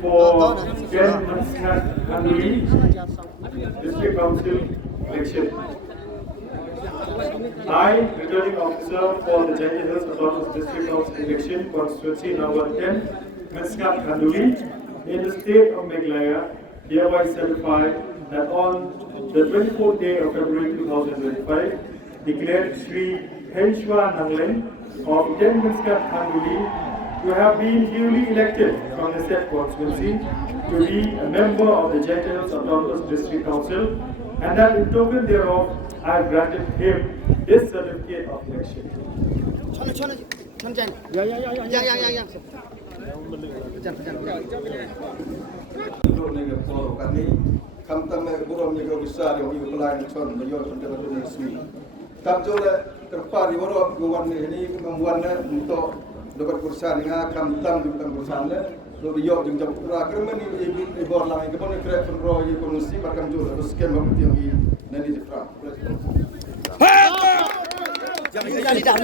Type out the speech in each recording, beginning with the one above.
for Mynsngat Khanduli District Council election. I, returning officer for the Jain Hills Autonomous District Council election, constituency number 10, Mynsngat Khanduli, in the state of Meghalaya, hereby certify that on the 24th day of February 2025, declared Sri Pheinshwa Nanglein of 10 Mynsngat Khanduli to have been duly elected from the said constituency to be a member of the Jain Hills Autonomous District Council, and that in token thereof, I have granted him this certificate of election. dapat kursan dengan kamtam di dalam kursan lo biyo jeng jam pura kerana ni ibor lang ke pun kerap penro ye konusi bakam jul terus skem bang tiang i nani jefra jadi dah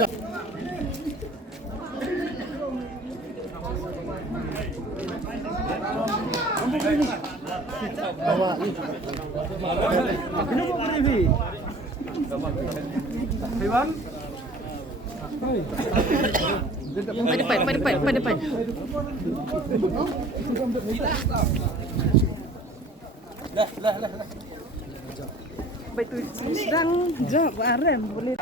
bawa ini Iwan Pada depan. Lah. Baik tu sedang jap arem boleh.